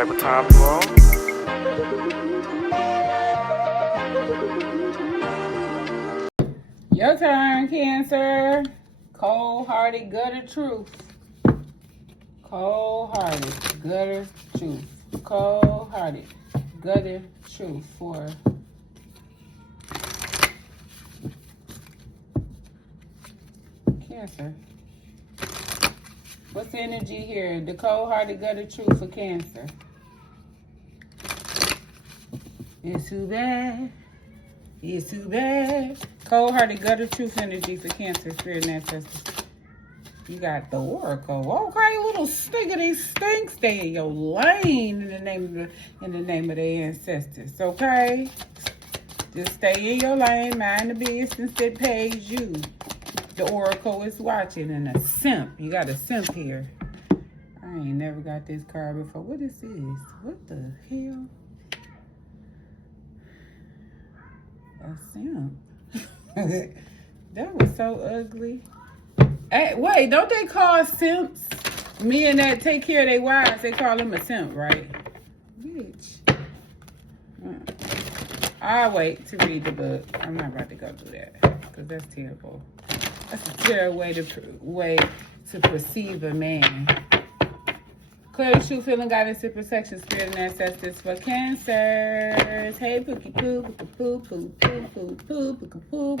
type of time you on? Your turn, Cancer. Cold-hearted, gutter truth. Cold-hearted, gutter truth. Cold-hearted, gutter truth for Cancer. What's the energy here? The cold-hearted, gutter truth for Cancer. It's too bad. It's too bad. Cold-hearted, gutter truth energy for Cancer, spirit and ancestors. You got the Oracle. Okay, little stinkity stinks. Stay in your lane in the name of the ancestors. Okay, just stay in your lane. Mind the business that pays you. The Oracle is watching, and a simp. You got a simp here. I ain't never got this card before. What is this? What the hell? A simp. That was so ugly. Hey, wait, don't they call simps men that take care of their wives? They call them a simp, right? Bitch. I'll wait to read the book. I'm not about to go through that because that's terrible. That's a terrible way to perceive a man. Clear the true feeling, guidance, and protection, spirit and ancestors for Cancers. Hey, pookie poo, poo, poo, poo, poo, poo, poo, poo, poo.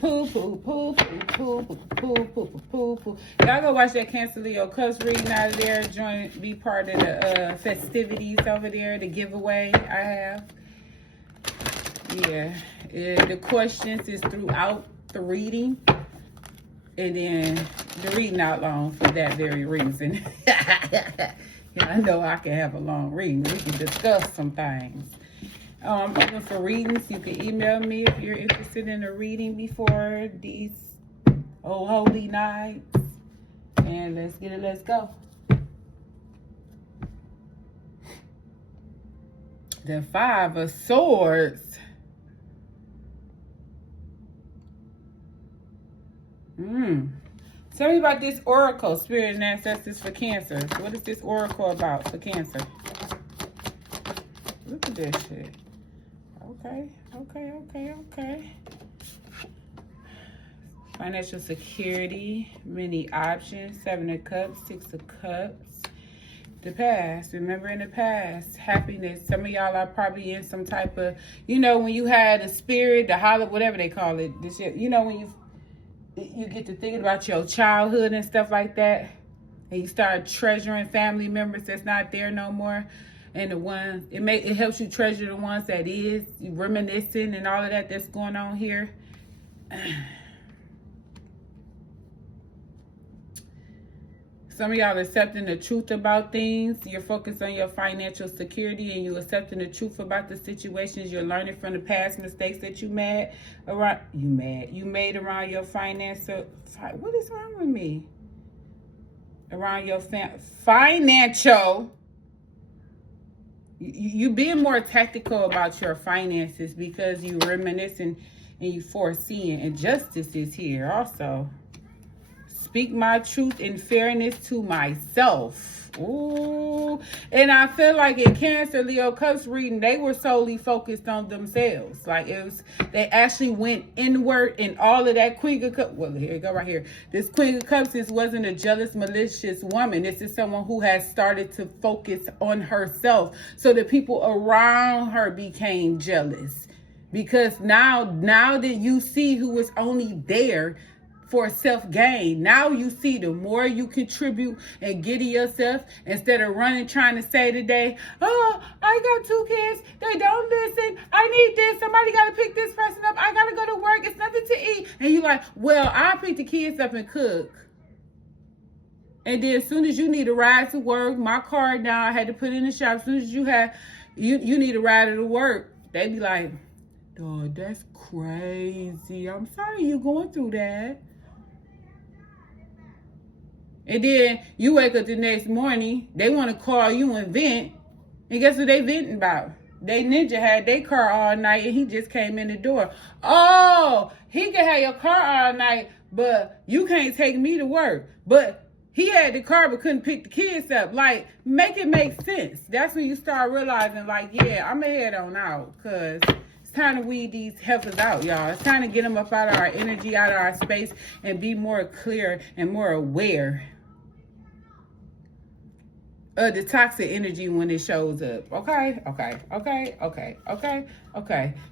Poo, poo, poo, poo, poo, poo, poo, poo, poo, poo. Y'all go watch that Cancer Leo Cups reading out of there. Join, be part of the festivities over there, the giveaway I have. Yeah, the questions is throughout the reading. And then the reading out long for that very reason. Yeah, I know I can have a long reading. We can discuss some things. I'm open for readings. You can email me if you're interested in a reading before these holy nights. And let's get it. Let's go. The Five of Swords. Tell me about this Oracle, spirit and ancestors for Cancer. What is this Oracle about for Cancer? Look at this shit. Okay. Financial security, many options, 7 of Cups, 6 of Cups. The past, remember in the past, happiness. Some of y'all are probably in some type of, when you had a spirit, the hollow, whatever they call it. This shit, when you get to thinking about your childhood and stuff like that, and you start treasuring family members that's not there no more. And the ones, it helps you treasure the ones that is, you reminiscing and all of that that's going on here. Some of y'all accepting the truth about things. You're focused on your financial security and you're accepting the truth about the situations. You're learning from the past mistakes that you made around your financial. What is wrong with me? Around your financial. You being more tactical about your finances because you reminiscing and you foreseeing. And justice is here also. Speak my truth in fairness to myself. Ooh. And I feel like in Cancer Leo Cups reading, they were solely focused on themselves. Like they actually went inward and all of that Queen of Cups. Well, here you go right here. This Queen of Cups wasn't a jealous, malicious woman. This is someone who has started to focus on herself. So the people around her became jealous. Because now that you see who was only there for self-gain. Now you see the more you contribute and get to yourself, instead of running trying to say today, oh, I got 2 kids, they don't listen, I need this, somebody got to pick this person up, I got to go to work, it's nothing to eat. And you're like, well, I'll pick the kids up and cook. And then as soon as you need a ride to work, my car now, I had to put in the shop, as soon as you need a ride to work, they be like, dog, that's crazy. I'm sorry you're going through that. And then you wake up the next morning, they want to call you and vent. And guess what they venting about? They ninja had their car all night and he just came in the door. Oh, he can have your car all night, but you can't take me to work. But He had the car but couldn't pick the kids up. Like, make it make sense. That's when you start realizing, like, yeah, I'm going to head on out. Because it's time to weed these heifers out, y'all. It's time to get them up out of our energy, out of our space, and be more clear and more aware of the toxic energy when it shows up. Okay?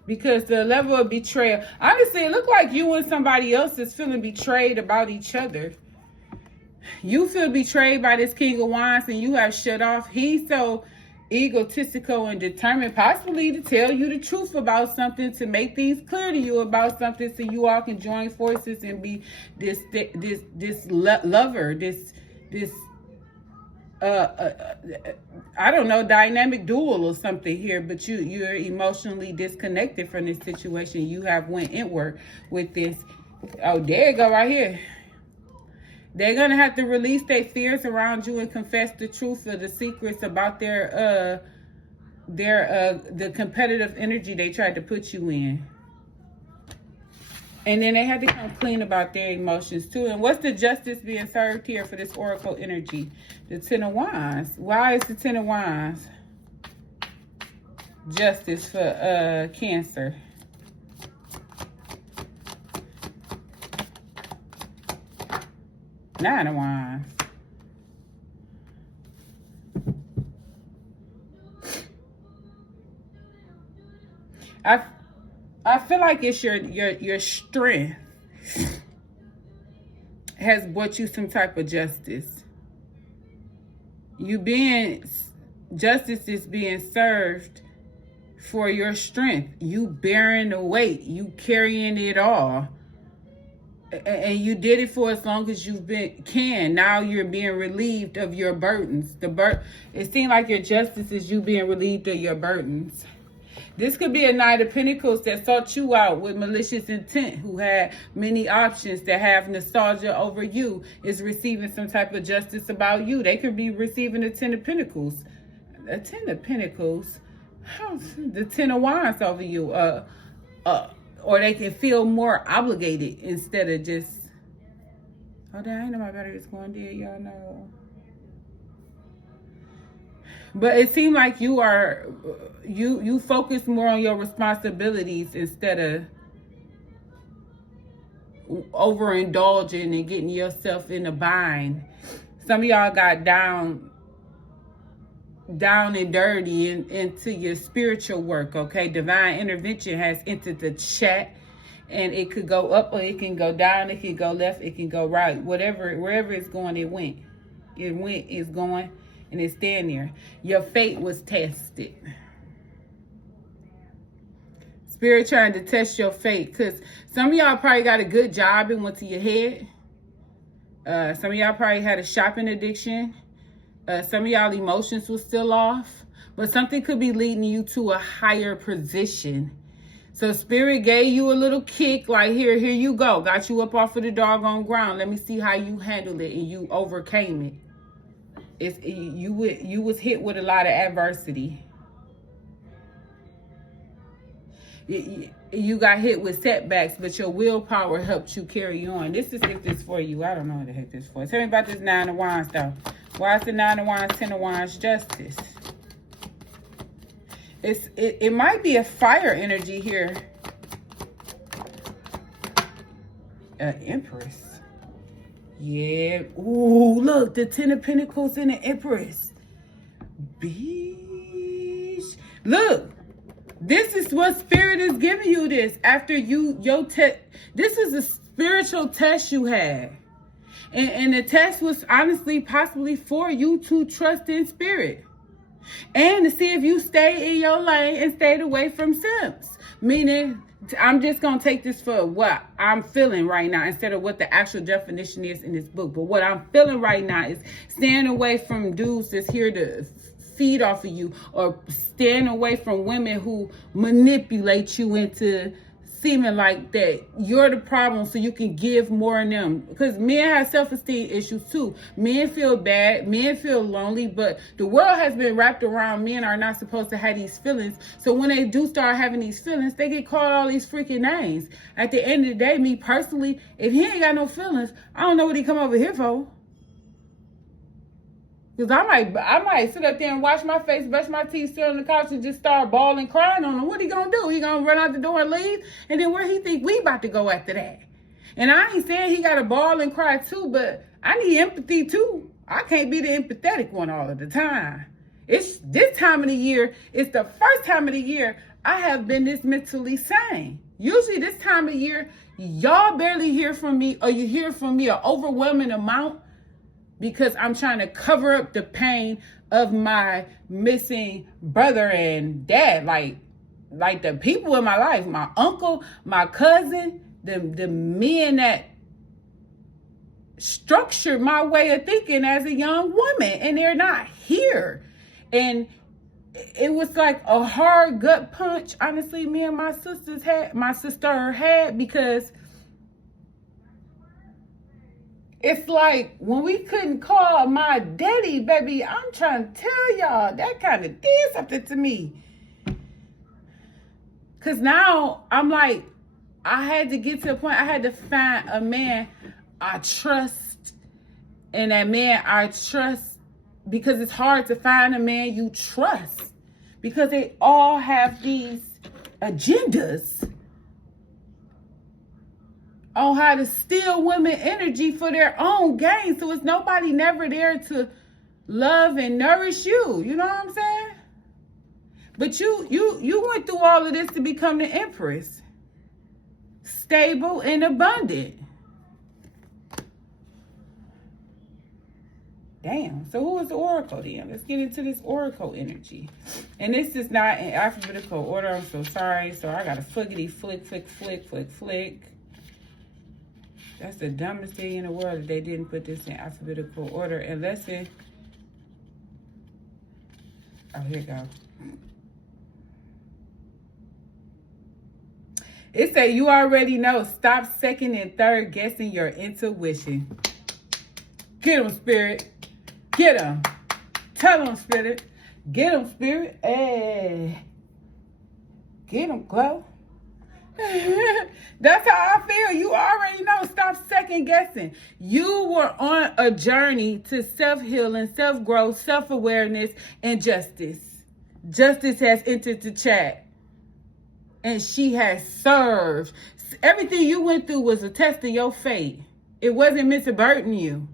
Because the level of betrayal, honestly, it looked like you and somebody else is feeling betrayed about each other. You feel betrayed by this King of Wands and you have shut off. He's so egotistical and determined possibly to tell you the truth about something, to make things clear to you about something, so you all can join forces and be this lover, this I don't know, dynamic duel or something here, but you're emotionally disconnected from this situation. You have went inward with this. Oh, there you go, right here. They're going to have to release their fears around you and confess the truth of the secrets about the competitive energy they tried to put you in. And then they had to come clean about their emotions too. And what's the justice being served here for this oracle energy? The Ten of Wands. Why is the Ten of Wands? Justice for Cancer. Nine of Wands. I feel like it's your strength has brought you some type of justice. Justice is being served for your strength. You bearing the weight, you carrying it all. And you did it for as long as you've can. Now you're being relieved of your burdens. It seems like your justice is you being relieved of your burdens. This could be a Knight of Pentacles that sought you out with malicious intent, who had many options, that have nostalgia over you, is receiving some type of justice about you. They could be receiving the Ten of Pentacles. A Ten of Pentacles? The Ten of Wands over you. Or they can feel more obligated instead of just, oh, damn, I ain't know my battery is going dead, y'all know. But it seemed like you focus more on your responsibilities instead of overindulging and getting yourself in a bind. Some of y'all got down and dirty into your spiritual work, okay? Divine intervention has entered the chat, and it could go up or it can go down, it can go left, it can go right. Wherever it's going, it went. It's going, and it's staying there. Your fate was tested. Spirit trying to test your fate, because some of y'all probably got a good job and went to your head. Some of y'all probably had a shopping addiction. Some of y'all emotions were still off, but something could be leading you to a higher position. So Spirit gave you a little kick, like here you go. Got you up off of the doggone ground. Let me see how you handled it, and you overcame it. You was hit with a lot of adversity. You got hit with setbacks, but your willpower helped you carry on. This is if this for you. I don't know what the heck this for. Tell me about this Nine of Wands, though. Why is the Nine of Wands, Ten of Wands, Justice? It might be a fire energy here. Empress. Yeah. Ooh, look, the Ten of Pentacles and the Empress. Bitch. Look. This is what Spirit is giving you this. After this is a spiritual test you had. And the test was honestly possibly for you to trust in Spirit. And to see if you stay in your lane and stayed away from simps. Meaning, I'm just going to take this for what I'm feeling right now instead of what the actual definition is in this book. But what I'm feeling right now is staying away from dudes that's here to feed off of you, or staying away from women who manipulate you into seeming like that you're the problem so you can give more in them. Because men have self-esteem issues too. Men feel bad, men feel lonely, but the world has been wrapped around men are not supposed to have these feelings. So when they do start having these feelings, they get called all these freaking names. At the end of the day, me personally, if he ain't got no feelings, I don't know what he come over here for. Because I might sit up there and wash my face, brush my teeth, sit on the couch and just start bawling, crying on him. What he gonna do? He gonna run out the door and leave? And then where he think we about to go after that? And I ain't saying he gotta bawl and cry too, but I need empathy too. I can't be the empathetic one all of the time. It's this time of the year, it's the first time of the year I have been this mentally sane. Usually this time of year, y'all barely hear from me, or you hear from me an overwhelming amount, because I'm trying to cover up the pain of my missing brother and dad. Like the people in my life, my uncle, my cousin, the men that structured my way of thinking as a young woman, and they're not here. And it was like a hard gut punch, honestly, me and my sister had, because it's like when we couldn't call my daddy, baby, I'm trying to tell y'all, that kind of did something to me. Because now I'm like, I had to get to a point, I had to find a man I trust. And that man I trust, because it's hard to find a man you trust, because they all have these agendas on how to steal women energy for their own gain. So it's nobody never there to love and nourish you. You know what I'm saying? But you went through all of this to become the Empress. Stable and abundant. Damn. So who is the Oracle then? Let's get into this Oracle energy. And this is not in alphabetical order. I'm so sorry. So I got a flickety flick, flick, flick, flick, flick. That's the dumbest thing in the world that they didn't put this in alphabetical order. Unless it... Oh, here you go. It say you already know. Stop second and third guessing your intuition. Get them, Spirit. Get them. Tell them, Spirit. Get them, Spirit. Hey. Get them, Glow. That's how I feel. You already know. Stop second guessing. You were on a journey to self-healing, self-growth, self-awareness, and justice. Justice has entered the chat. And she has served. Everything you went through was a test of your fate. It wasn't meant to burden you.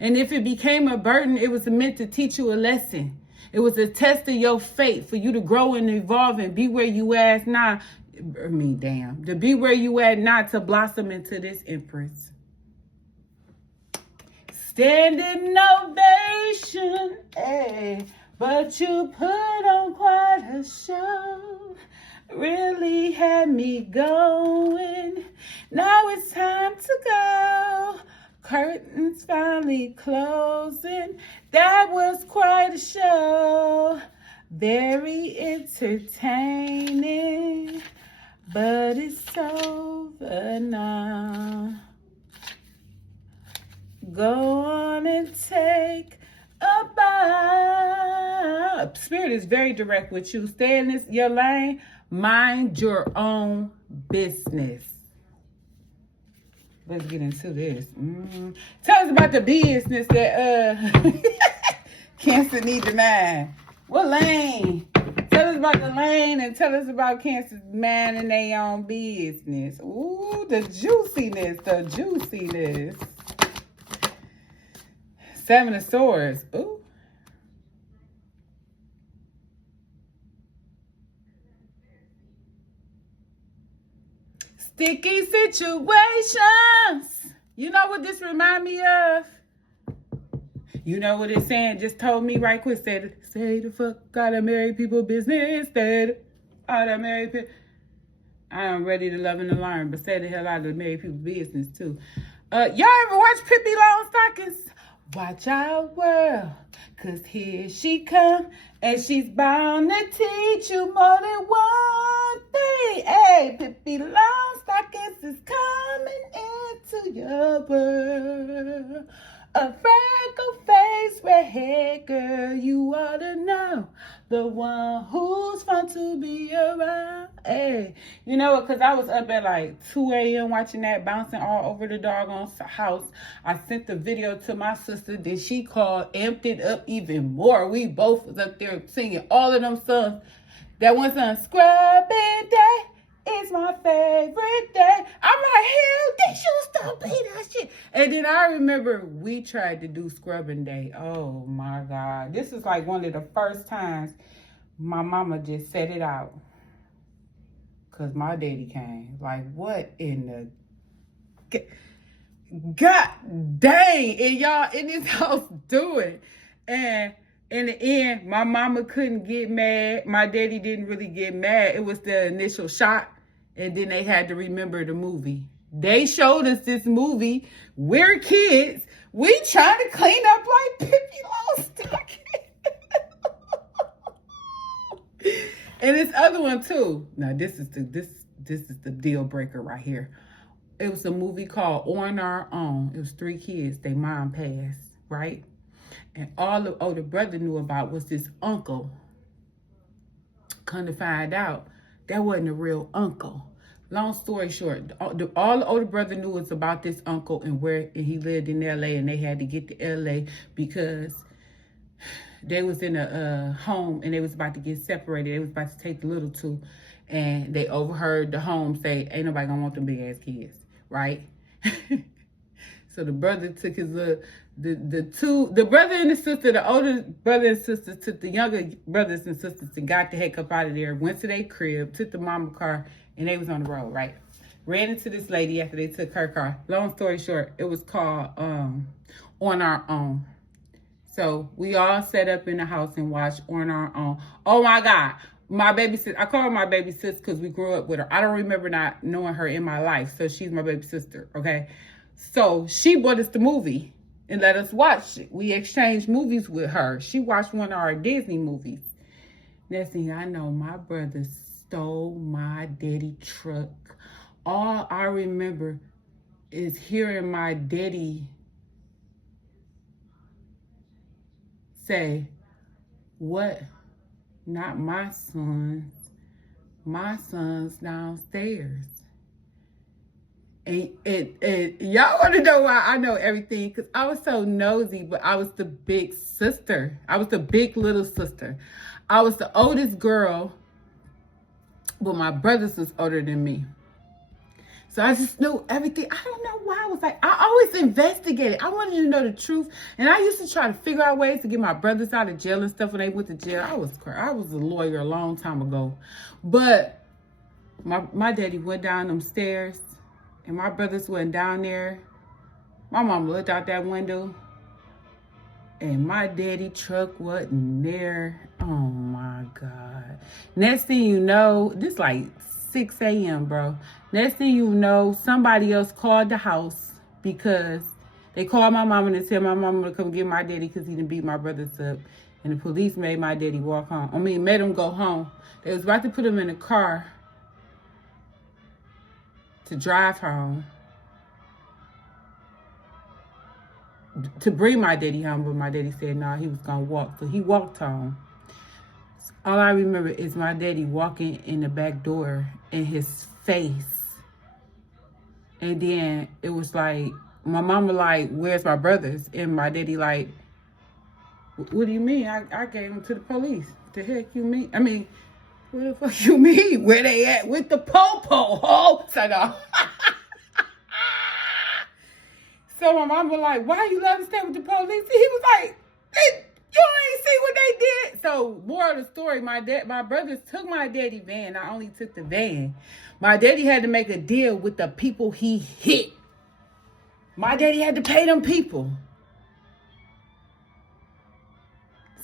And if it became a burden, it was meant to teach you a lesson. It was a test of your fate for you to grow and evolve and be where you at now. To be where you at now, to blossom into this Empress. Standing ovation, hey, but you put on quite a show. Really had me going. Now it's time to go. Curtains finally closing. That was quite a show. Very entertaining. But it's over now. Go on and take a bow. Spirit is very direct with you. Stay in your lane. Mind your own business. Let's get into this. Tell us about the business that Cancer need to mind. What lane? Tell us about the lane and tell us about Cancer's minding their own business. Ooh, the juiciness, the juiciness. Seven of Swords. Ooh. Sticky situations. You know what this remind me of? You know what it's saying? Just told me right quick. Said, say the fuck out of married people business. Said, out of married people. I am ready to love and to learn, but say the hell out of married people business too. Y'all ever watch Pippi Longstockings? Watch out, world, cause here she come, and she's bound to teach you more than one thing. Hey, Pippi Longstockings is coming into your world. A freckle-faced redhead girl, you ought to know, the one who's fun to be around. Hey, you know what? Because I was up at like 2 a.m. watching that, bouncing all over the doggone house. I sent the video to my sister. Then she called, amped it up even more. We both was up there singing all of them songs. That one song, Scrubbing Day is my favorite day. I'm like, hell, they should stop playing that shit. And then I remember we tried to do Scrubbing Day. Oh my God. This is like one of the first times my mama just set it out. Because my daddy came. Like, what in the... God dang. And y'all in this house doing. And in the end, my mama couldn't get mad. My daddy didn't really get mad. It was the initial shot. And then they had to remember the movie. They showed us this movie. We're kids. We trying to clean up like Pippi Longstocking. And this other one too. Now this is the deal breaker right here. It was a movie called On Our Own. It was 3 kids. Their mom passed, right? And all the older brother knew about was this uncle. Come to find out, that wasn't a real uncle. Long story short, all the older brother knew was about this uncle and where he lived in LA, and they had to get to LA because they was in a home and they was about to get separated. They was about to take the little two, and they overheard the home say, ain't nobody gonna want them big ass kids, right? So the brother took his little, the brother and the sister, the older brother and sister took the younger brothers and sisters and got the heck up out of there, went to their crib, took the mama car, and they was on the road, right? Ran into this lady after they took her car. Long story short, it was called On Our Own. So we all sat up in the house and watched On Our Own. Oh my God. My baby sister, I call her my baby sis because we grew up with her. I don't remember not knowing her in my life. So she's my baby sister, okay? So she bought us the movie and let us watch it. We exchanged movies with her. She watched one of our Disney movies. Next thing I know, my brother stole my daddy truck. All I remember is hearing my daddy say, what? Not my sons. My son's downstairs. And y'all want to know why I know everything? Because I was so nosy, but I was the big sister. I was the big little sister. I was the oldest girl, but my brothers was older than me. So I just knew everything. I don't know why. I was like, I always investigated. I wanted to know the truth. And I used to try to figure out ways to get my brothers out of jail and stuff when they went to jail. I was a lawyer a long time ago. But my daddy went down them stairs and my brothers went down there. My mom looked out that window and my daddy truck wasn't there. Oh my God. Next thing you know, this like 6 a.m., bro. Next thing you know, somebody else called the house because they called my mama and said my mama to come get my daddy because he didn't beat my brothers up. And the police made my daddy walk home. Made him go home. They was about to put him in a car to drive home, to bring my daddy home, but my daddy said no, he was gonna walk. So he walked home. All I remember is my daddy walking in the back door and his face. And then it was like, my mama like, where's my brothers? And my daddy like, what do you mean? I gave them to the police. The heck you mean? What the fuck you mean? Where they at? With the po-po, ho? So no. So my mama like, why you let them stay with the police? And he was like, you ain't see what they did. So more of the story, my brothers took my daddy van. I only took the van. My daddy had to make a deal with the people he hit. My daddy had to pay them people.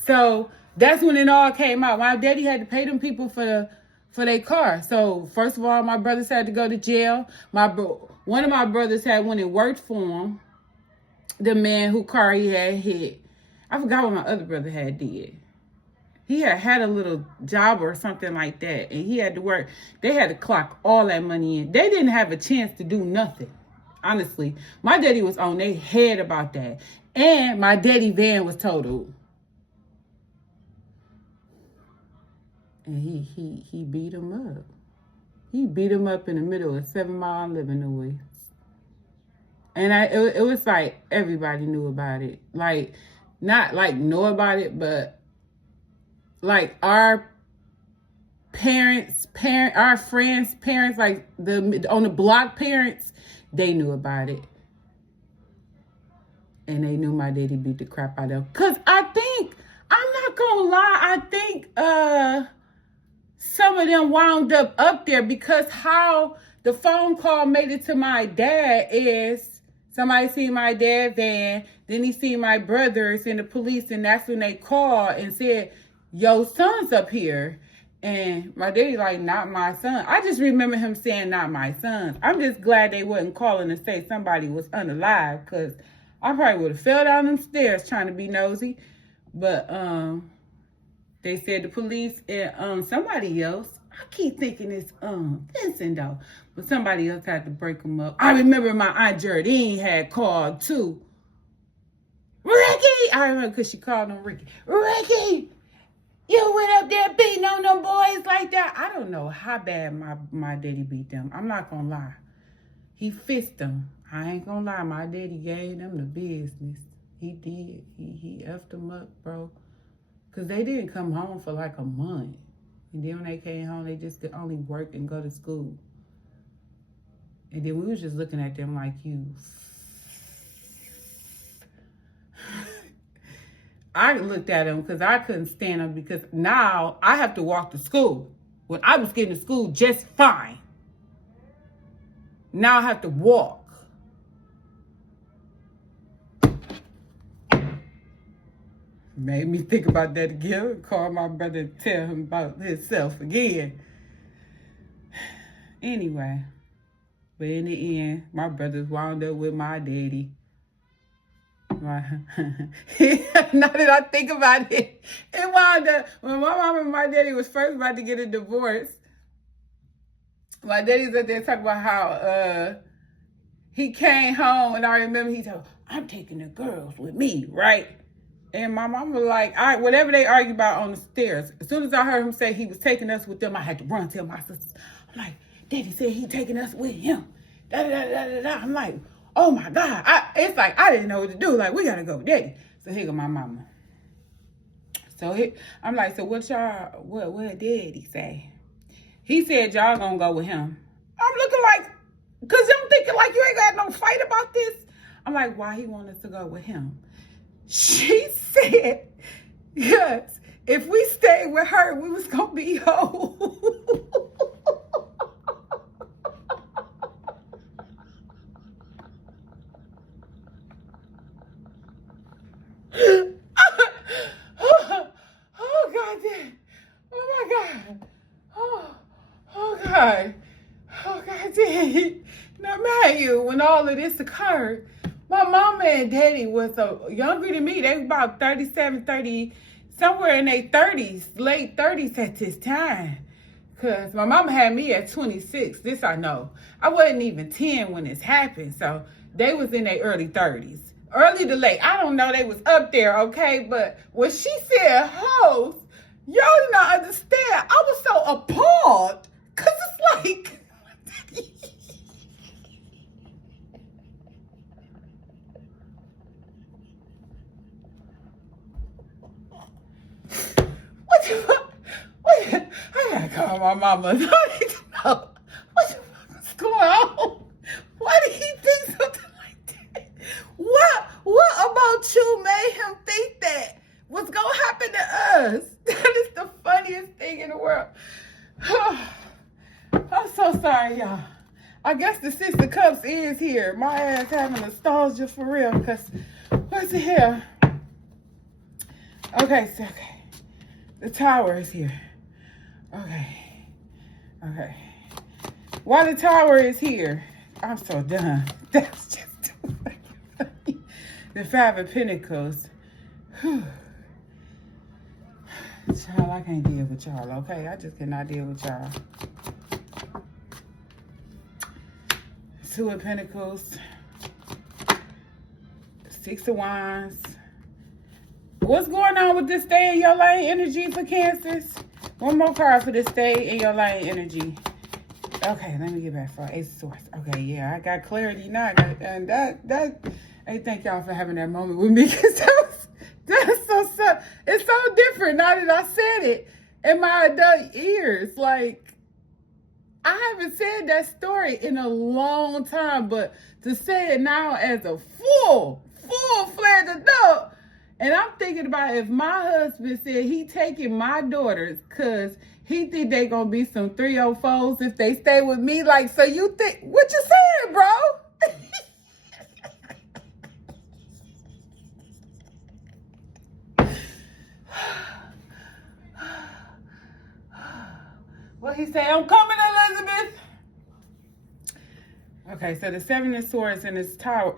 So that's when it all came out. My daddy had to pay them people for their car. So first of all, my brothers had to go to jail. One of my brothers had went and worked for him. The man who car he had hit. I forgot what my other brother had did. He had a little job or something like that, and he had to work. They had to clock all that money in. They didn't have a chance to do nothing. Honestly, my daddy was on their head about that, and my daddy van was totaled. And he beat him up. He beat him up in the middle of 7 Mile living away. And it was like everybody knew about it. Like, not like know about it, but like our our friends' parents, like on the block parents, they knew about it. And they knew my daddy beat the crap out of them. Cause I think, I'm not gonna lie, I think some of them wound up there because how the phone call made it to my dad is somebody seen my dad's van, then he seen my brothers and the police, and that's when they called and said, yo, son's up here. And my daddy like, not my son. I just remember him saying, not my son. I'm just glad they wasn't calling to say somebody was unalive, because I probably would have fell down them stairs trying to be nosy. But they said the police and somebody else, I keep thinking it's Vincent though, but somebody else had to break them up. I remember my Aunt Geraldine had called too. Ricky! I remember because she called him Ricky. Ricky! You went up there beating on them boys like that? I don't know how bad my daddy beat them. I'm not going to lie. He fisted them. I ain't going to lie. My daddy gave them the business. He did. He effed them up, bro. Because they didn't come home for like a month. And then when they came home, they just could only work and go to school. And then we was just looking at them like, you. I looked at them because I couldn't stand them, because now I have to walk to school. When I was getting to school just fine. Now I have to walk. Made me think about that again. Call my brother and tell him about himself again. Anyway, but in the end, my brothers wound up with my daddy. Now that I think about it, it wound up when my mom and my daddy was first about to get a divorce. My daddy's up there talking about how he came home, and I remember he told, I'm taking the girls with me, right? And my mom was like, all right, whatever they argued about on the stairs. As soon as I heard him say he was taking us with them, I had to run tell my sisters. I'm like, Daddy said he taking us with him. Da, da, da, da, da, da. I'm like, oh my God. It's like, I didn't know what to do. Like, we got to go with Daddy. So here go my mama. So I'm like, so what did Daddy say? He said, y'all gonna go with him. I'm looking like, because I'm thinking like, you ain't got no fight about this. I'm like, why he want us to go with him? She said, yes, if we stayed with her, we was gonna be hoes. Oh, God, dang. Now, mind you, when all of this occurred, my mama and daddy was younger than me. They were about 37, 30, somewhere in their 30s, late 30s at this time. Because my mama had me at 26. This I know. I wasn't even 10 when this happened. So they was in their early 30s. Early to late. I don't know. They was up there, okay? But when she said hoes, y'all do not understand. I was so appalled. Because it's like... I gotta call my mama. I need to know what the fuck is going on. Why did he think something like that? What about you made him think that was gonna happen to us? That is the funniest thing in the world. I'm so sorry, y'all. I guess the Six of Cups is here. My ass having nostalgia for real, because what's the hell? Okay. The Tower is here. Okay. Why the Tower is here? I'm so done. That's just too funny. The Five of Pentacles. Whew. Child, I can't deal with y'all, okay? I just cannot deal with y'all. Two of Pentacles. Six of Wands. What's going on with this stay in your lane energy for Cancers? One more card for this stay in your lane energy. Okay, let me get back for Ace of Swords. Okay, yeah, I got clarity now. And hey, thank y'all for having that moment with me, because that's so, it's so different now that I said it in my adult ears. Like, I haven't said that story in a long time, but to say it now as a full-fledged adult, and I'm thinking about if my husband said he taking my daughters because he think they gonna be some 304s if they stay with me. Like, so you think, what you saying, bro? What he say? I'm coming, Elizabeth. Okay, so the Seven of Swords in this tower.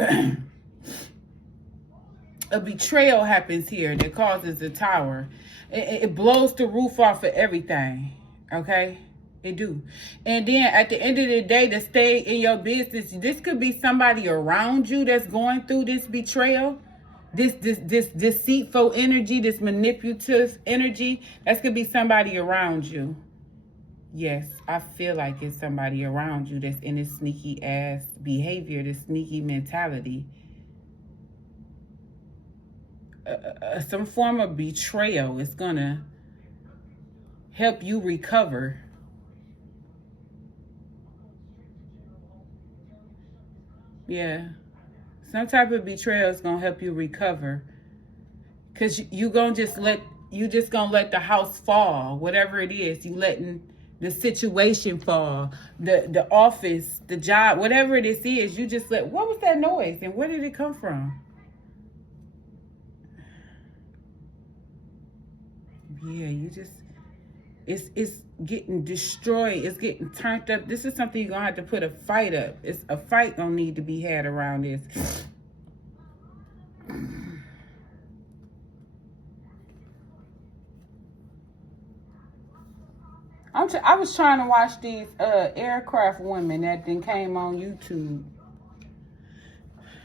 A betrayal happens here that causes the tower. It blows the roof off of everything. Okay? It do. And then at the end of the day, to stay in your business, this could be somebody around you that's going through this betrayal. This deceitful energy, this manipulative energy. That's could be somebody around you. Yes, I feel like it's somebody around you that's in this sneaky ass behavior, this sneaky mentality. Some form of betrayal is gonna help you recover. Yeah, some type of betrayal is gonna help you recover, because you just gonna let the house fall, whatever it is. You letting the situation fall, the office, the job, whatever it is, you just let. What was that noise and where did it come from? Yeah, you just, it's getting destroyed. It's getting turned up. This is something you're going to have to put a fight up. It's a fight going to need to be had around this. I was trying to watch these aircraft women that then came on YouTube.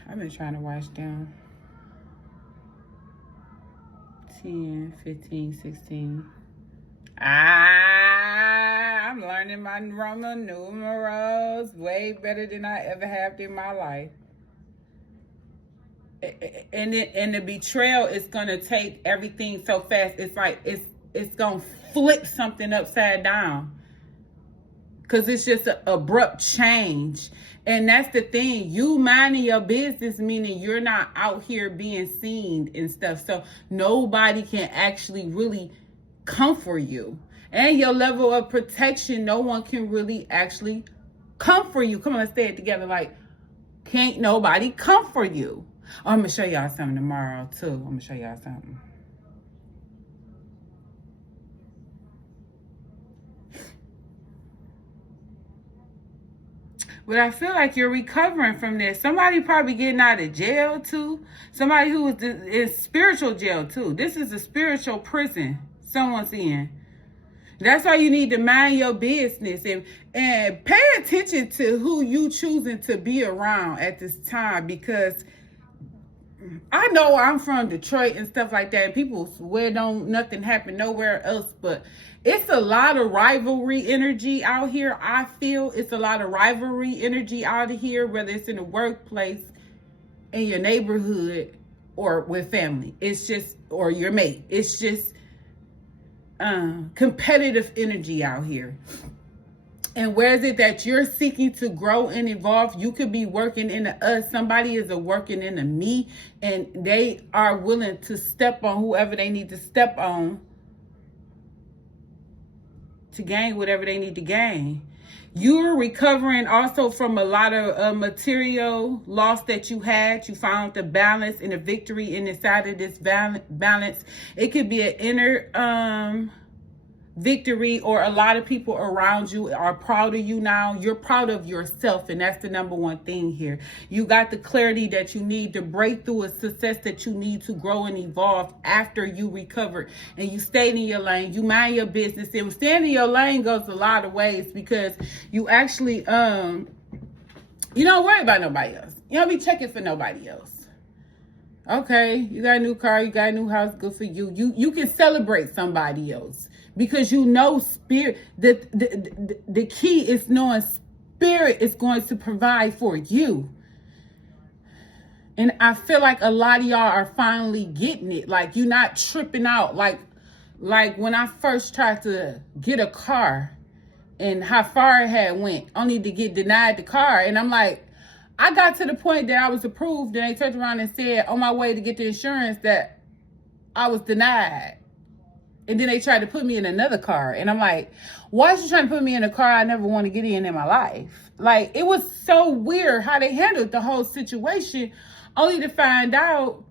I've been trying to watch them. 10, 15, 16. I'm learning my Roman numerals way better than I ever have in my life. And the betrayal is gonna take everything so fast. It's like it's gonna flip something upside down, because it's just an abrupt change. And that's the thing. You minding your business, meaning you're not out here being seen and stuff. So nobody can actually really comfort you. And your level of protection, no one can really actually comfort you. Come on, let's say it together. Like, can't nobody comfort you. Oh, I'm going to show y'all something tomorrow, too. I'm going to show y'all something. But I feel like you're recovering from this. Somebody probably getting out of jail, too. Somebody who is in spiritual jail, too. This is a spiritual prison someone's in. That's why you need to mind your business and pay attention to who you choosing to be around at this time, because I know I'm from Detroit and stuff like that, and people swear nothing happen nowhere else, but it's a lot of rivalry energy out here. I feel it's a lot of rivalry energy out of here, whether it's in the workplace, in your neighborhood, or with family. It's just, or your mate. It's just competitive energy out here. And where is it that you're seeking to grow and evolve? You could be working in the us. Somebody is working in the me, and they are willing to step on whoever they need to step on to gain whatever they need to gain. You're recovering also from a lot of material loss that you had. You found the balance and the victory inside of this balance. It could be an inner victory, or a lot of people around you are proud of you now. You're proud of yourself, and that's the number one thing here. You got the clarity that you need to break through, a success that you need to grow and evolve after you recovered, and you stayed in your lane. You mind your business, and staying in your lane goes a lot of ways, because you actually you don't worry about nobody else. You don't be checking for nobody else. Okay, you got a new car, you got a new house, good for you. You can celebrate somebody else, because you know spirit, the key is knowing spirit is going to provide for you. And I feel like a lot of y'all are finally getting it. Like, you're not tripping out. Like when I first tried to get a car and how far it had went, only to get denied the car. And I'm like, I got to the point that I was approved, and they turned around and said on my way to get the insurance that I was denied. And then they tried to put me in another car. And I'm like, why is you trying to put me in a car I never want to get in my life? Like, it was so weird how they handled the whole situation, only to find out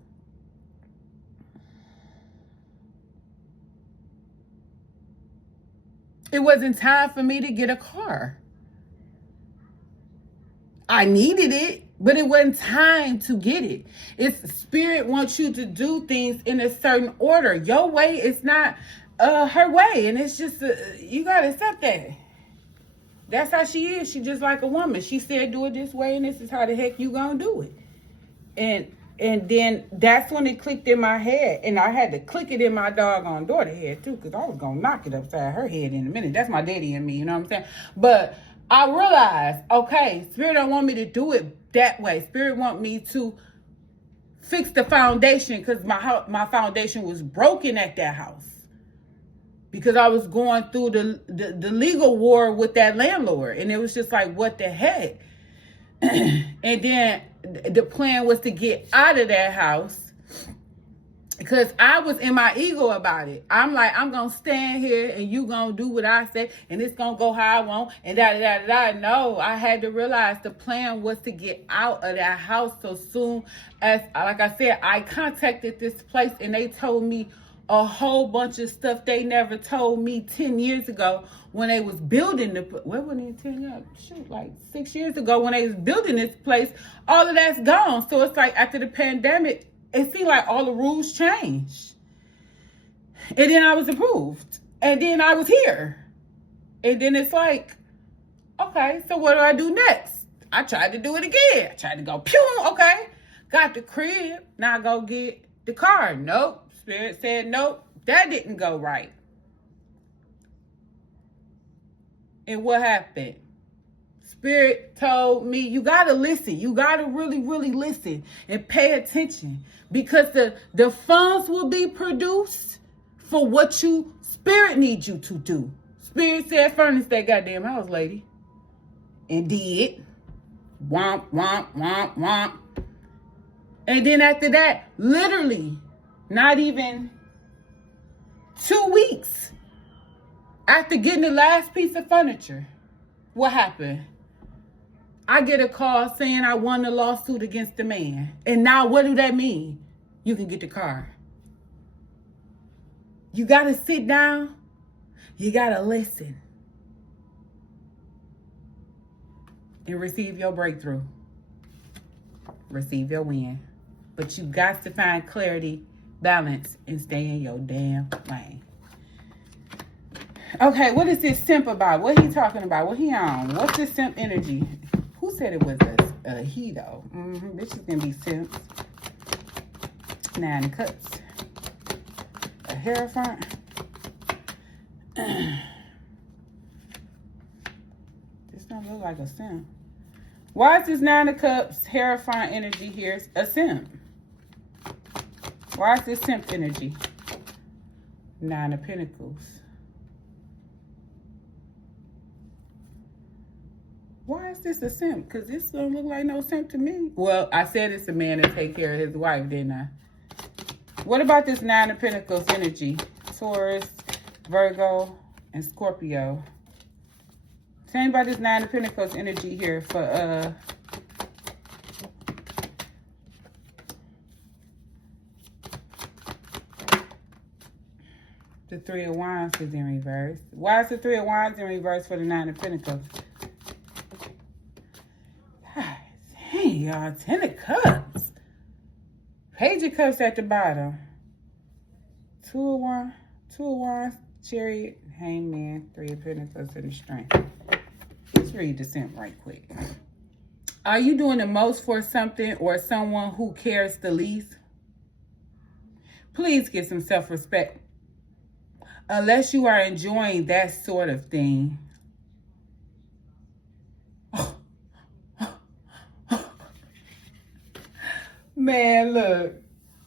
it wasn't time for me to get a car. I needed it, but it wasn't time to get it. It's spirit wants you to do things in a certain order. Your way is not her way. And it's just, you got to accept that. That's how she is. She just like a woman. She said, do it this way, and this is how the heck you gonna do it. And then that's when it clicked in my head. And I had to click it in my doggone daughter's head too, because I was gonna knock it upside her head in a minute. That's my daddy and me, you know what I'm saying? But I realized, okay, Spirit don't want me to do it that way. Spirit want me to fix the foundation, because my foundation was broken at that house. Because I was going through the legal war with that landlord. And it was just like, what the heck? And then the plan was to get out of that house, because I was in my ego about it. I'm like, I'm going to stand here and you going to do what I say, and it's going to go how I want, and da-da-da-da-da. No, I had to realize the plan was to get out of that house. So soon as, like I said, I contacted this place, and they told me a whole bunch of stuff they never told me 10 years ago when they was building well, wasn't even 10 years, shoot, like 6 years ago when they was building this place. All of that's gone. So it's like after the pandemic, it seemed like all the rules changed. And then I was approved. And then I was here. And then it's like, okay, so what do I do next? I tried to do it again. I tried to go, pew, okay. Got the crib. Now I go get the car. Nope. Spirit said, nope, that didn't go right. And what happened? Spirit told me, you got to listen. You got to really, really listen and pay attention, because the funds will be produced for what Spirit needs you to do. Spirit said, furnish that goddamn house, lady. And did. Womp, womp, womp, womp. And then after that, literally, not even 2 weeks after getting the last piece of furniture, what happened? I get a call saying I won the lawsuit against the man. And now what do that mean? You can get the car. You got to sit down. You got to listen. And receive your breakthrough. Receive your win. But you got to find clarity, balance, and stay in your damn lane. Okay, what is this simp about? What he talking about? What he on? What's this simp energy? Who said it was a he, though? This is going to be simps. 9 of Cups. A Hierophant. This don't look like a simp. Why is this 9 of Cups, Hierophant energy here a simp? Why is this simp energy? 9 of Pentacles. Why is this a simp? Because this don't look like no simp to me. Well, I said it's a man to take care of his wife, didn't I? What about this 9 of Pentacles energy? Taurus, Virgo, and Scorpio. Tell me about this 9 of Pentacles energy here for the 3 of Wands is in reverse. Why is the 3 of Wands in reverse for the 9 of Pentacles? God dang, y'all. 10 of Cups. Page of Cups at the bottom. 2 of Wands, Chariot, Hangman, 3 of Pentacles, and the Strength. Let's read the simp right quick. Are you doing the most for something or someone who cares the least? Please get some self-respect. unless you are enjoying that sort of thing. Man, look.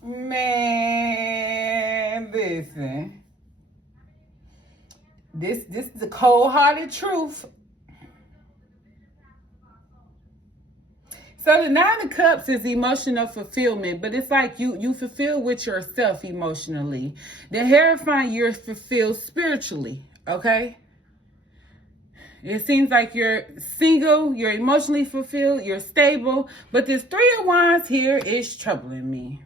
Man, listen. This is the cold-hearted truth. So the Nine of Cups is emotional fulfillment, but it's like you fulfill with yourself emotionally. The Hierophant, you're fulfilled spiritually, okay? It seems like you're single, you're emotionally fulfilled, you're stable, but this Three of Wands here is troubling me.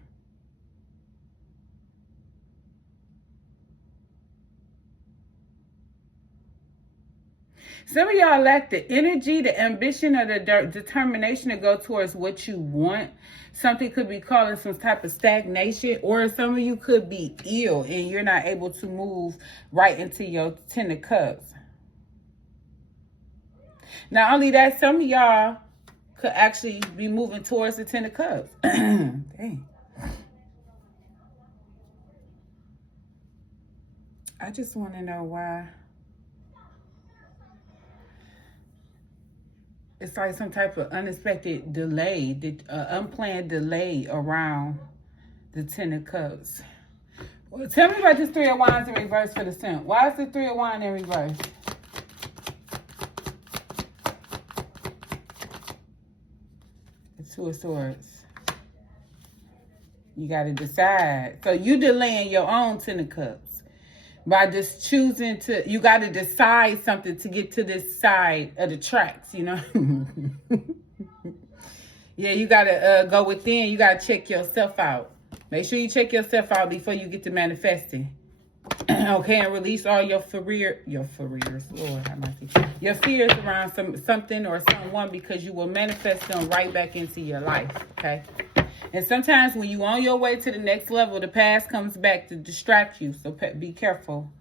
Some of y'all lack the energy, the ambition, or the determination to go towards what you want. Something could be causing some type of stagnation, or some of you could be ill and you're not able to move right into your Ten of Cups. Not only that, some of y'all could actually be moving towards the Ten of Cups. Dang. I just want to know why. It's like some type of unexpected delay, unplanned delay around the Ten of Cups. Well, tell me about this Three of Wands in reverse for the Sun. Why is the Three of Wands in reverse? The Two of Swords. You got to decide. So you delaying your own Ten of Cups. By just choosing to, you got to decide something to get to this side of the tracks, you know? Yeah, you got to go within. You got to check yourself out. Make sure you check yourself out before you get to manifesting. Okay, and release all your fears, Lord, your fears around something or someone, because you will manifest them right back into your life, okay? And sometimes when you're on your way to the next level, the past comes back to distract you. So be careful.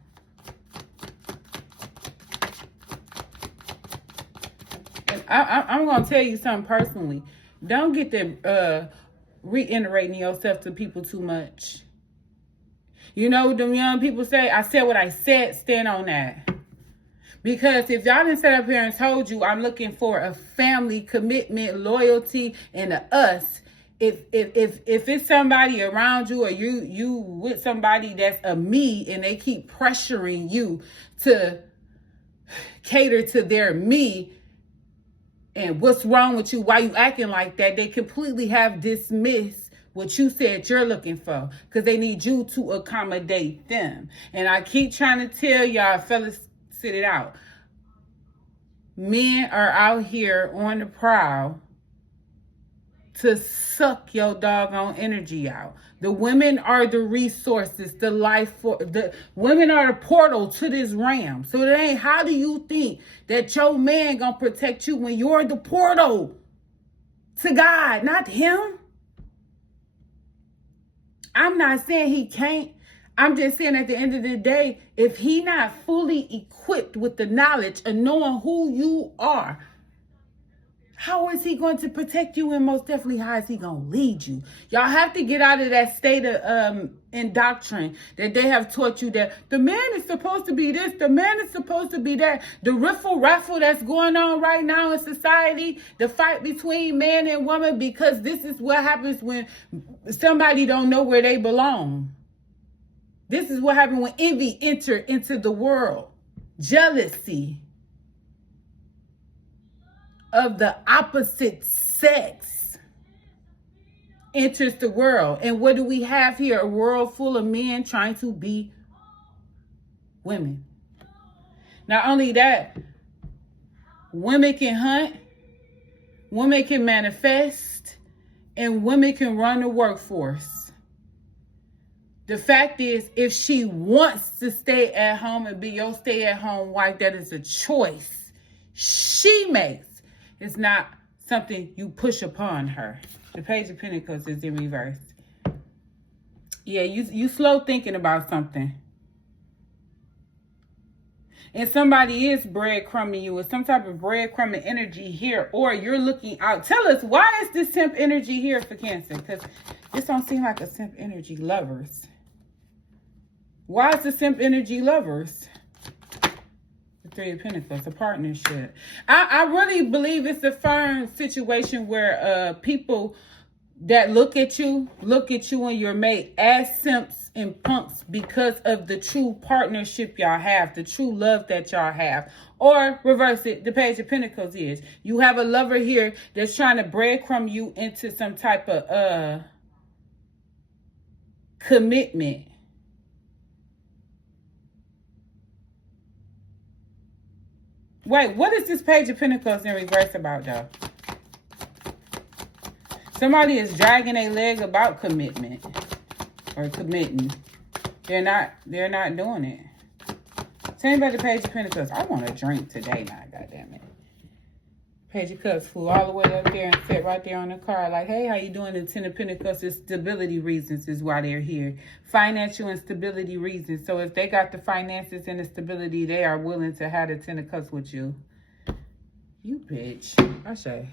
And I'm going to tell you something personally. Don't get to reiterating yourself to people too much. You know what them young people say? I said what I said, stand on that. Because if y'all didn't sit up here and told you I'm looking for a family commitment, loyalty, and a us, if it's somebody around you, or you with somebody that's a me, and they keep pressuring you to cater to their me, and what's wrong with you, why you acting like that, they completely have dismissed what you said you're looking for, because they need you to accommodate them. And I keep trying to tell y'all, fellas, sit it out. Men are out here on the prowl to suck your doggone energy out. The women are the resources, the life for the women are the portal to this realm. So it ain't, how do you think that your man gonna protect you when you're the portal to God, not him? I'm not saying he can't. I'm just saying at the end of the day, if he not fully equipped with the knowledge of knowing who you are, how is he going to protect you? And most definitely, how is he going to lead you? Y'all have to get out of that state of indoctrine that they have taught you, that the man is supposed to be this, the man is supposed to be that. The riffle raffle that's going on right now in society, the fight between man and woman, because this is what happens when somebody don't know where they belong. This is what happened when envy entered into the world. Jealousy of the opposite sex enters the world. And what do we have here? A world full of men trying to be women. Not only that, women can hunt, women can manifest, and women can run the workforce. The fact is, if she wants to stay at home and be your stay-at-home wife, that is a choice she makes. It's not something you push upon her. The Page of Pentacles is in reverse. Yeah, you slow thinking about something. And somebody is breadcrumbing you with some type of breadcrumbing energy here, or you're looking out. Tell us, why is this simp energy here for Cancer? Because this don't seem like a simp energy. Lovers. Why is the simp energy lovers? The Three of Pentacles, a partnership. I really believe it's a firm situation where people that look at you and your mate as simps and punks because of the true partnership y'all have, the true love that y'all have. Or reverse it, the Page of Pentacles is you have a lover here that's trying to breadcrumb you into some type of commitment. Wait, what is this Page of Pentacles in reverse about, though? Somebody is dragging their leg about commitment or committing. They're not doing it. Tell me about the Page of Pentacles. I want a drink today now, goddammit. Page of Cups flew all the way up there and sat right there on the car like, hey, how you doing? The Ten of Pentacles is stability reasons is why they're here. Financial and stability reasons. So if they got the finances and the stability, they are willing to have the Ten of Cups with you. You bitch. I say.